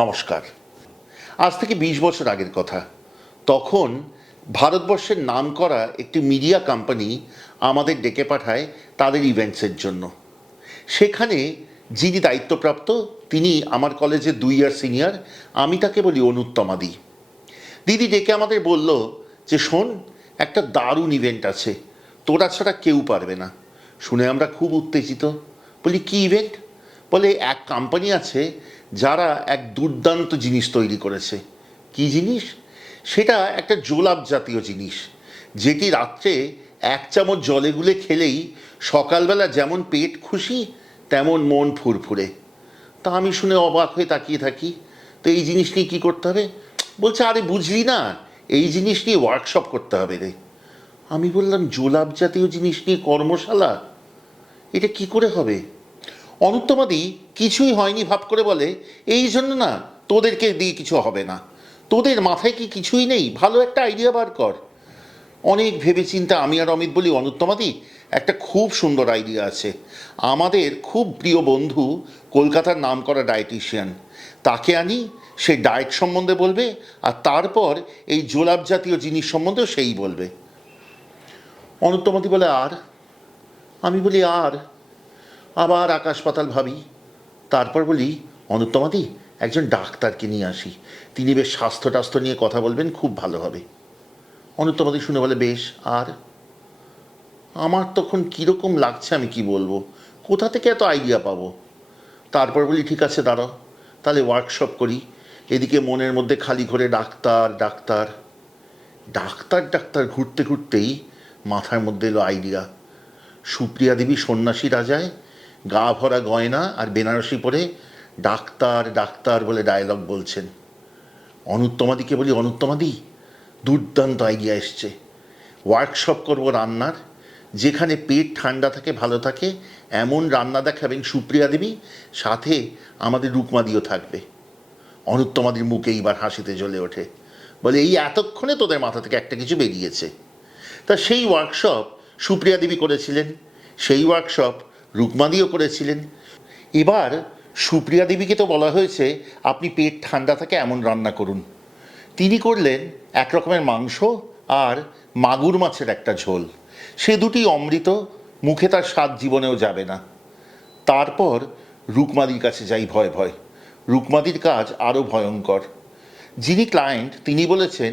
নমস্কার। আজ থেকে ২০ বছর আগের কথা। তখন ভারতবর্ষের নামকরা একটি মিডিয়া কোম্পানি আমাদের ডেকে পাঠায় তাদের ইভেন্টসের জন্য। সেখানে যিনি দায়িত্বপ্রাপ্ত তিনি আমার কলেজের 2 ইয়ার সিনিয়র, আমি তাকে বলি অনুত্তমাদি। দিদি ডেকে আমাদের বলল যে শোন, একটা দারুণ ইভেন্ট আছে, তোরা ছাড়া কেউ পারবে না। শুনে আমরা খুব উত্তেজিত, বলি কী ইভেন্ট? বলে এক কোম্পানি আছে যারা এক দুর্দান্ত জিনিস তৈরি করেছে। কি জিনিস? সেটা একটা জোলাপ জাতীয় জিনিস, যেটি রাত্রে 1 চামচ জলে গুলে খেলেই সকালবেলা যেমন পেট খুশি তেমন মন ফুরফুরে। তা আমি শুনে অবাক হয়ে তাকিয়ে থাকি। তো এই জিনিস নিয়ে কী করতে হবে? বলছে আরে বুঝলি না, এই জিনিস নিয়ে ওয়ার্কশপ করতে হবে রে। আমি বললাম জোলাপ জাতীয় জিনিস নিয়ে কর্মশালা? এটা কি করে হবে? অনুত্তমাদি কিছুই হয়নি ভাব করে বলে, এই জন্য না তোদেরকে দিয়ে কিছু হবে না। তোদের মাথায় কি কিছুই নেই? ভালো একটা আইডিয়া বার কর। অনেক ভেবেচিন্তে আমি আর অমিত বলি, অনুত্তমাদি একটা খুব সুন্দর আইডিয়া আছে। আমাদের খুব প্রিয় বন্ধু কলকাতার নামকরা ডায়েটিশিয়ান, তাকে আনি, সে ডায়েট সম্বন্ধে বলবে আর তারপর এই জোলাপ জাতীয় জিনিস সম্বন্ধেও সেই বলবে। অনুত্তমাদি বলে আর? আমি বলি আর? আবার আকাশ পাতাল ভাবি। তারপর বলি অনুত্তমাদি একজন ডাক্তারকে নিয়ে আসি, তিনি বেশ স্বাস্থ্য টাস্থ্য নিয়ে কথা বলবেন, খুব ভালো হবে। অনুত্তমাদি শুনে বলে বেশ। আর? আমার তখন কীরকম লাগছে আমি কি বলবো, কোথা থেকে এত আইডিয়া পাবো। তারপর বলি ঠিক আছে দাঁড়াও, তাহলে ওয়ার্কশপ করি। এদিকে মনের মধ্যে খালি করে ডাক্তার ডাক্তার ডাক্তার ডাক্তার ঘুরতে ঘুরতেই মাথার মধ্যে এলো আইডিয়া। সুপ্রিয়া দেবী সন্ন্যাসী রাজায় গা ভরা গয়না আর বেনারসি পরে ডাক্তার ডাক্তার বলে ডায়লগ বলছেন। অনুত্তমাদিকে বলি অনুত্তমাদি দুর্দান্ত আইডিয়া এসছে, ওয়ার্কশপ করব রান্নার, যেখানে পেট ঠান্ডা থাকে ভালো থাকে এমন রান্না দেখাবেন সুপ্রিয়া দেবী, সাথে আমাদের রুকমাদিও থাকবে। অনুত্তমাদির মুখে এইবার হাসিতে জ্বলে ওঠে, বলে এই এতক্ষণে তোদের মাথা থেকে একটা কিছু বেরিয়েছে। তা সেই ওয়ার্কশপ সুপ্রিয়া দেবী করেছিলেন, সেই ওয়ার্কশপ রুকমাদিও করেছিলেন। এবার সুপ্রিয়া দেবীকে তো বলা হয়েছে আপনি পেট ঠান্ডা থাকে এমন রান্না করুন, তিনি করলেন এক রকমের মাংস আর মাগুর মাছের একটা ঝোল। সে দুটি অমৃত, মুখে তার স্বাদ জীবনেও যাবে না। তারপর রুকমাদির কাছে যাই ভয় ভয়। রুকমাদির কাজ আরও ভয়ঙ্কর। যিনি ক্লায়েন্ট তিনি বলেছেন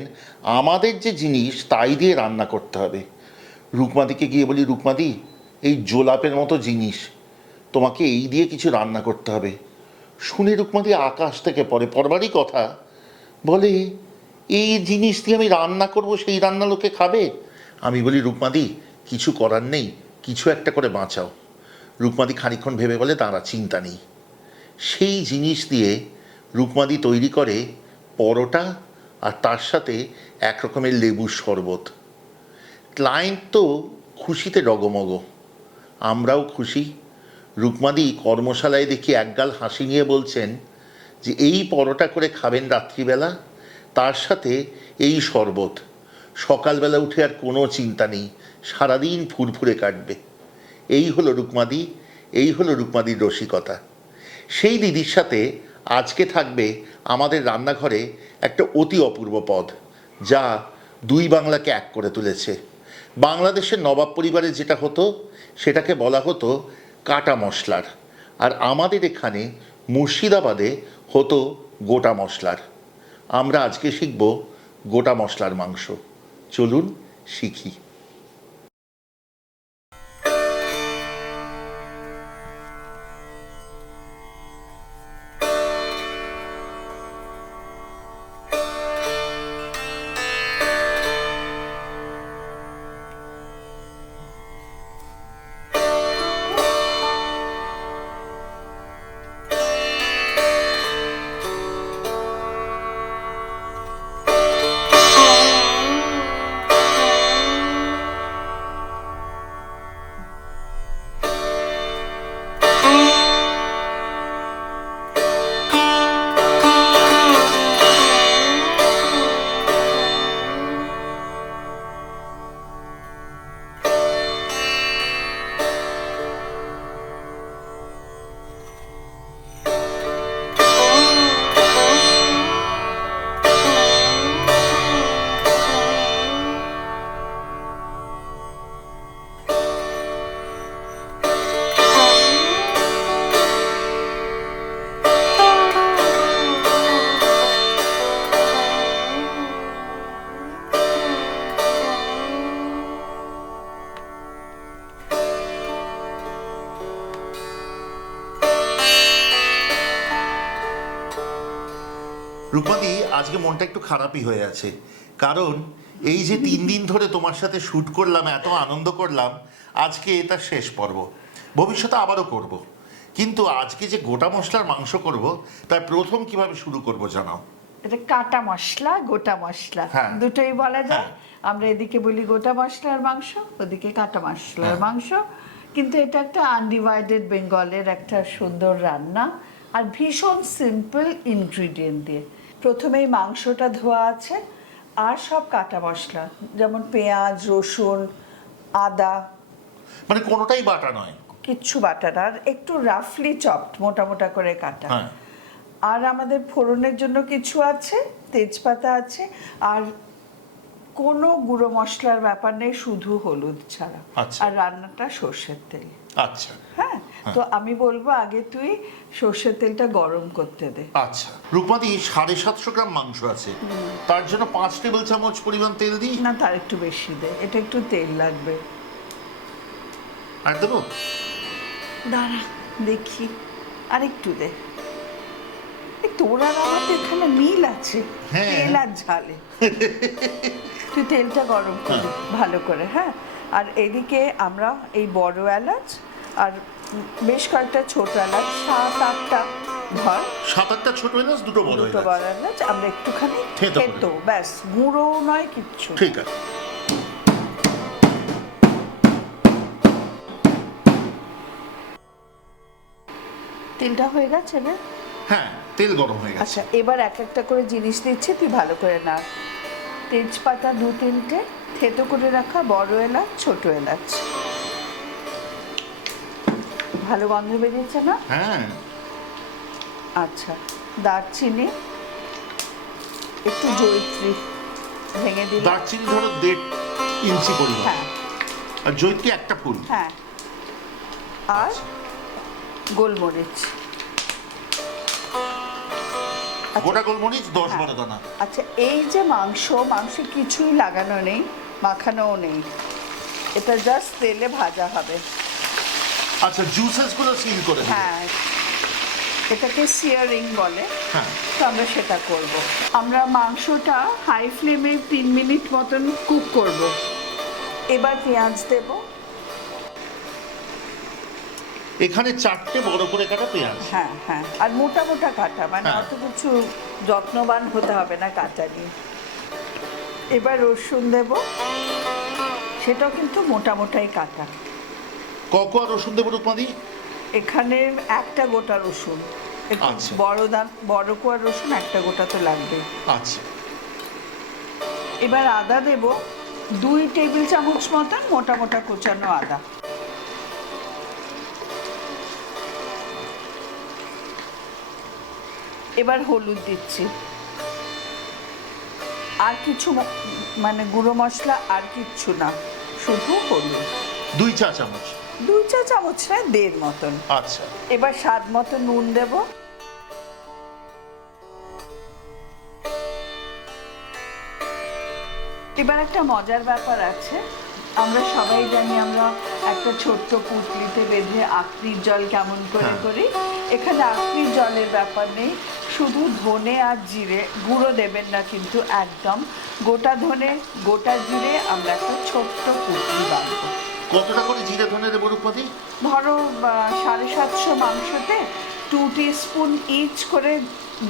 আমাদের যে জিনিস তাই দিয়ে রান্না করতে হবে। রুকমাদিকে গিয়ে বলি রুকমাদি এই জোলাপের মতো জিনিস, তোমাকে এই দিয়ে কিছু রান্না করতে হবে। শুনে রুকমাদি আকাশ থেকে পড়ে, পড়বারই কথা, বলে এই জিনিস দিয়ে আমি রান্না করব, সেই রান্না লোকে খাবে? আমি বলি রুকমাদি কিছু করার নেই, কিছু একটা করে বাঁচাও। রুকমাদি খানিকক্ষণ ভেবে বলে তাঁরা চিন্তা নেই। সেই জিনিস দিয়ে রুকমাদি তৈরি করে পরোটা আর তার সাথে এক রকমের লেবুর শরবত। ক্লায়েন্ট তো খুশিতে ডগমগ, আমরাও খুশি। রুকমাদি কর্মশালায় দেখি একগাল হাসি নিয়ে বলছেন যে এই পরোটা করে খাবেন রাত্রিবেলা, তার সাথে এই শরবত, সকালবেলা উঠে আর কোনো চিন্তা নেই, সারাদিন ফুরফুরে কাটবে। এই হলো রুকমাদি, এই হলো রুকমাদির রসিকতা। সেই দিদির সাথে আজকে থাকবে আমাদের রান্নাঘরে একটা অতি অপূর্ব পদ, যা 2 বাংলাকে এক করে তুলেছে। বাংলাদেশের নবাব পরিবারে যেটা হতো সেটাকে বলা হতো কাটা মশলার, আর আমাদের এখানে মুর্শিদাবাদে হতো গোটা মশলার। আমরা আজকে শিখব গোটা মশলার মাংস। চলুন শিখি। রূপমাদি, আজকে মনটা একটু খারাপই হয়ে আছে, কারণ এই যে 3 দিন ধরে তোমার সাথে শ্যুট করলাম, এত আনন্দ করলাম, আজকে এটা শেষ পর্ব। ভবিষ্যতে আবারও করব, কিন্তু আজকে যে গোটা মশলার মাংস করব, তার প্রথম কিভাবে শুরু করব জানাও। এটা কাটা মশলা, গোটা মশলা, দুটোই বলা যায়। আমরা এদিকে বলি গোটা মশলার মাংস, ওদিকে কাটা মশলার মাংস, কিন্তু এটা একটা আনডিভাইডেড বেঙ্গলের একটা সুন্দর রান্না, আর ভীষণ সিম্পল ইনগ্রিডিয়েন্ট দিয়ে। প্রথমেই মাংসটা ধোয়া আছে, আর সব কাটা মশলা, যেমন পেঁয়াজ, রসুন, আদা, মানে কোনোটাই বাটা নয়, কিচ্ছু বাটা না, আর একটু রাফলি চপড, মোটা মোটা করে কাটা। আর আমাদের ফোড়নের জন্য কিছু আছে, তেজপাতা আছে, আর কোনো গুঁড়ো মশলার ব্যাপার নেই, শুধু হলুদ ছাড়া। আর রান্নাটা সর্ষের তেল। আচ্ছা, হ্যাঁ, তো আমি বলবো আগে তুই সর্ষের তেলটা গরম করতে দে। আচ্ছা রূপমাদি, 750 গ্রাম মাংস আছে, তার জন্য 5 টেবিল চামচ পরিমাণ তেল দিই না, তার একটু বেশি দে, এটা একটু তেল লাগবে। আর দেবো? দাঁড়া দেখি, আর একটু দে। তোর আর আমার তো এখানে মিল আছে, তেল আর ঝালে। তুই তেলটা গরম করবি ভালো করে, হ্যাঁ। আর এদিকে আমরা এই বড় এলাচ আর বেশ কয়েকটা ছোট এলাচ, 7-8টা ধর, 7-8টা ছোট এলাচ, দুটো বড় এলাচ আমরা একটুখানি থেতো, ব্যাস, গুঁড়ো নয় কিচ্ছু। ঠিক আছে। তেলটা হয়ে গেছে না? হ্যাঁ, তেল গরম হয়ে গেছে। আচ্ছা, এবার এক একটা করে জিনিস দিচ্ছি, তুই ভালো করে না। তেজপাতা 2-3টে, থেতো করে রাখা বড় এলাচ, ছোট এলাচ, ভালো গন্ধ বেরিয়েছে না? হ্যাঁ। আচ্ছা, দারচিনি, একটু জয়িত্রী ভেঙে দিলাম। দারচিনি ধরো 1.5 ইঞ্চি পরিমাণ। হ্যাঁ। আর জয়িত্রী একটা ফুল। হ্যাঁ। আর গোলমরিচ, গোটা গোলমরিচ 10-12 দানা। আচ্ছা, এই যে মাংসে কিছুই লাগানো নেই, মাখানোও নেই, এটা জাস্ট তেলে ভাজা হবে। আচ্ছা, জুসেস গুলো সিল করে দিই। হ্যাঁ, এটাকে সিয়ারিং বলে। হ্যাঁ, তো আমরা সেটা করব। আমরা মাংসটা হাই ফ্লেমে 3 মিনিট মতন কুক করব। এবার পেঁয়াজ দেব। এখানে 4টে বড় করে কাটা পেঁয়াজ। হ্যাঁ হ্যাঁ, আর মোটা মোটা কাটা, মানে অত কিছু যত্নবান হতে হবে না কাটা নিয়ে। এবার রসুন দেব, সেটাও কিন্তু মোটা মোটাই কাটা। কোয়া রসুন দেবো রূপমাদি? এখানে একটা গোটা রসুন, বড় কোয়া রসুন একটা গোটা তো লাগবে। আচ্ছা। এবার আদা দেব, 2 টেবিল চামচ মতন মোটা মোটা কোচানো আদা। এবার হলুদ দিচ্ছি, আর কিছু মানে গুঁড়ো মশলা আর কিচ্ছু না, শুধু হলুদ। 2 চা চামচ? 2 চা চামচ না, 1.5 মতন। আচ্ছা। এবার স্বাদ মতো নুন দেব। এবার একটা মজার ব্যাপার আছে, আমরা সবাই জানি আমরা একটা ছোট্ট পুঁটলিতে বেঁধে আখরির জল কেমন করে করি। এখানে আখরির জলের ব্যাপার নেই, শুধু ধনে আর জিরে, গুঁড়ো দেবেন না কিন্তু, একদম গোটা ধনে গোটা জিরে আমরা একটা ছোট্ট পুঁটলি বাঁধবো। কতটা করে জিরে ধনে দেবো রূপমাদি? ধরো 750 মাংসতে 2 টিস্পুন ইচ করে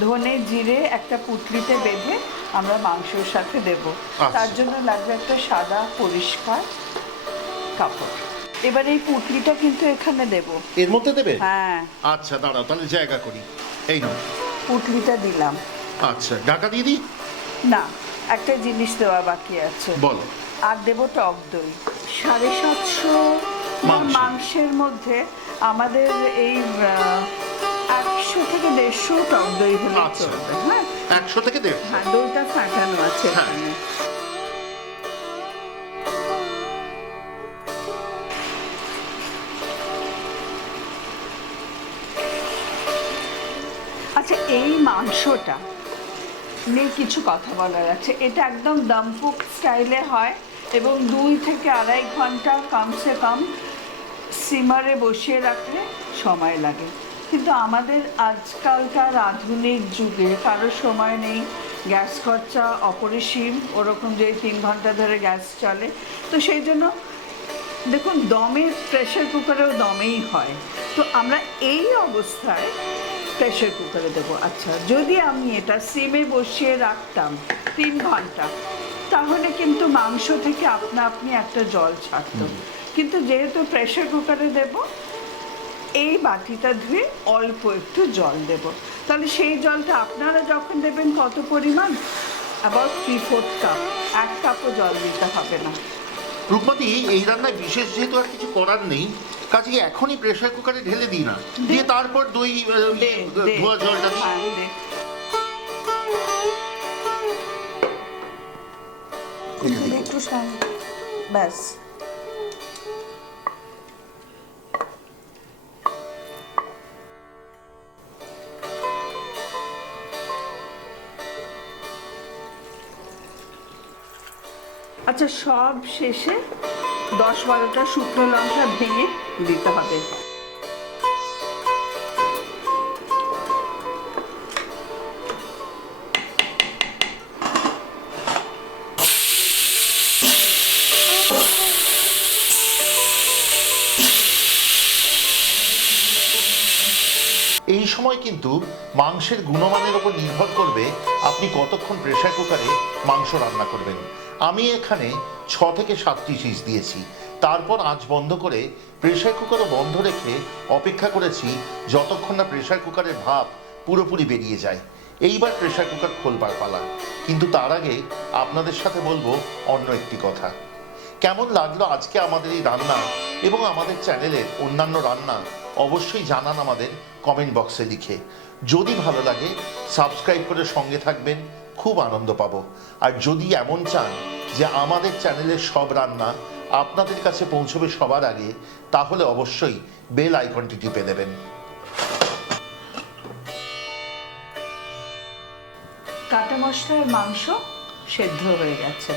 ধনে জিরে একটা পুঁটলিতে বেঁধে আমরা মাংসের সাথে দেব। তার জন্য লাগবে একটা সাদা পরিষ্কার কাপড়। এবার এই পুঁটলিটা কিন্তু এখানে দেব। এর মধ্যে দেবে? হ্যাঁ। আচ্ছা, দাঁড়াও তাহলে জায়গা করি। এই নাও পুঁটলিটা দিলাম। আচ্ছা, ঢাকা দিয়ে দিই? না, একটা জিনিস দেওয়া বাকি আছে। বলো। আর দেব টক দই। 750 মাংসের মধ্যে আমাদের এই 100 থেকে 150 টক দই হলে চলবে। হ্যাঁ, 100 থেকে 150। হ্যাঁ, দইটা ফাটানো আছে এখানে। আচ্ছা, এই মাংসটা নিয়ে কিছু কথা বলার আছে। এটা একদম দম কুক স্টাইলে হয় এবং 2 থেকে 2.5 ঘন্টা কমসে কম সিমারে বসিয়ে রাখলে সময় লাগে। কিন্তু আমাদের আজকালকার আধুনিক যুগে কারো সময় নেই, গ্যাস খরচা অপরিসীম, ওরকম যে 3 ঘন্টা ধরে গ্যাস চলে, তো সেই জন্য দেখুন দমে প্রেশার কুকারেও দমেই হয়। তো আমরা এই অবস্থায় প্রেশার কুকারে দেবো। আচ্ছা, যদি আমি এটা সিমে বসিয়ে রাখতাম 3 ঘন্টা, তাহলে কিন্তু মাংস থেকে আপনা আপনি একটা জল ছাড়তো। কিন্তু যেহেতু প্রেশার কুকারে দেব, এই বাটিটা ধুয়ে অল্প একটু জল দেব। তাহলে সেই জলটা আপনারা যখন দেবেন কত পরিমাণ, অ্যাবাউট 3/4 কাপ, 1 কাপও জল দিতে হবে না। রূপমতি, এই রান্নায় বিশেষ যেহেতু আর কিছু করার নেই, কাজে এখনই প্রেসার কুকারে ঢেলে দিই না, দিয়ে তারপর দই ধোয়া জলটা দিই। একটু ব্যাস। আচ্ছা, সব শেষে 10-12টা শুকনো লঙ্কা ভেঙে দিতে হবে। এই সময় কিন্তু মাংসের গুণমানের উপর নির্ভর করবে আপনি কতক্ষণ প্রেসার কুকারে মাংস রান্না করবেন। আমি এখানে 6 থেকে 7টি সিজ দিয়েছি, তারপর আঁচ বন্ধ করে প্রেসার কুকারও বন্ধ রেখে অপেক্ষা করেছি যতক্ষণ না প্রেসার কুকারের ভাপ পুরোপুরি বেরিয়ে যায়। এইবার প্রেসার কুকার খোলবার পালা। কিন্তু তার আগে আপনাদের সাথে বলবো অন্য একটি কথা। কেমন লাগলো আজকে আমাদের এই রান্না এবং আমাদের চ্যানেলের অন্যান্য রান্না অবশ্যই জানান আমাদের কমেন্ট বক্সে লিখে। যদি ভালো লাগে সাবস্ক্রাইব করে সঙ্গে থাকবেন, খুব আনন্দ পাবো। আর যদি এমন চান যে আমাদের চ্যানেলের সব রান্না আপনাদের কাছে পৌঁছবে সবার আগে, তাহলে অবশ্যই বেল আইকনটি টিপে দেবেন। কাটা মশলার মাংস সেদ্ধ হয়ে গেছে।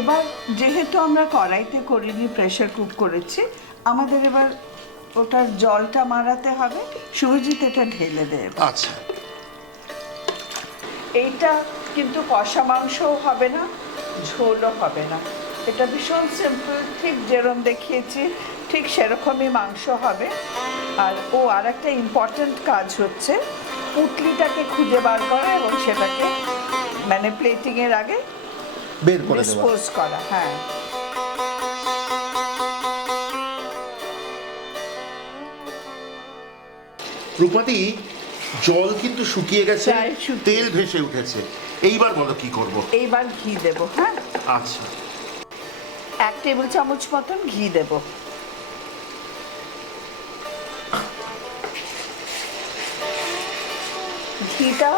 এবার যেহেতু আমরা কড়াইতে করিনি, প্রেশার কুক করেছি, আমাদের এবার ওটার জলটা মারাতে হবে। শুভজিৎ এটা ঢেলে দেবে। আচ্ছা, এইটা কিন্তু কষা মাংসও হবে না, ঝোলও হবে না। এটা ভীষণ সিম্পল, ঠিক যেরকম দেখিয়েছি ঠিক সেরকমই মাংস হবে। আর আর একটা ইম্পর্ট্যান্ট কাজ হচ্ছে পুঁটলিটাকে খুঁজে বার করা এবং সেটাকে মানে প্লেটিংয়ের আগে বের করে ডিসপোজ করা। হ্যাঁ, রূপমতি, জল কিন্তু শুকিয়ে গেছে, প্রায় শুকিয়ে। তেল ভেসে উঠেছে। এইবার বলো কি করব? এইবার ঘি দেবো। হ্যাঁ, আচ্ছা, 1 টেবিল চামচ মতন ঘি দেব। ঘিটা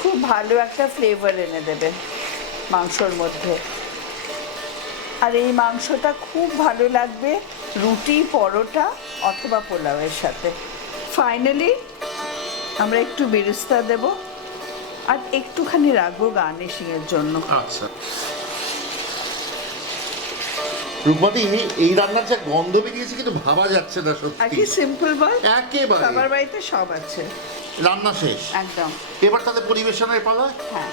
খুব ভালো একটা ফ্লেভার এনে দেবে মাংসর মধ্যে। আর এই মাংসটা খুব ভালো লাগবে রুটি, পরোটা অথবা পোলাওয়ের সাথে। ফাইনালি আমরা একটু বেরেস্তা দেব আর একটুখানি রাখবো গার্নিশিংয়ের জন্য। আচ্ছা। রূপমতি, এই রান্নার যা গন্ধ বেরিয়েছে কিন্তু ভাবা যাচ্ছে না আর সত্যি। কি সিম্পল বল, একেবারে সবার বাড়িতে সব আছে। রান্না শেষ একদম। এবার তাহলে পরিবেশনের পালা। হ্যাঁ।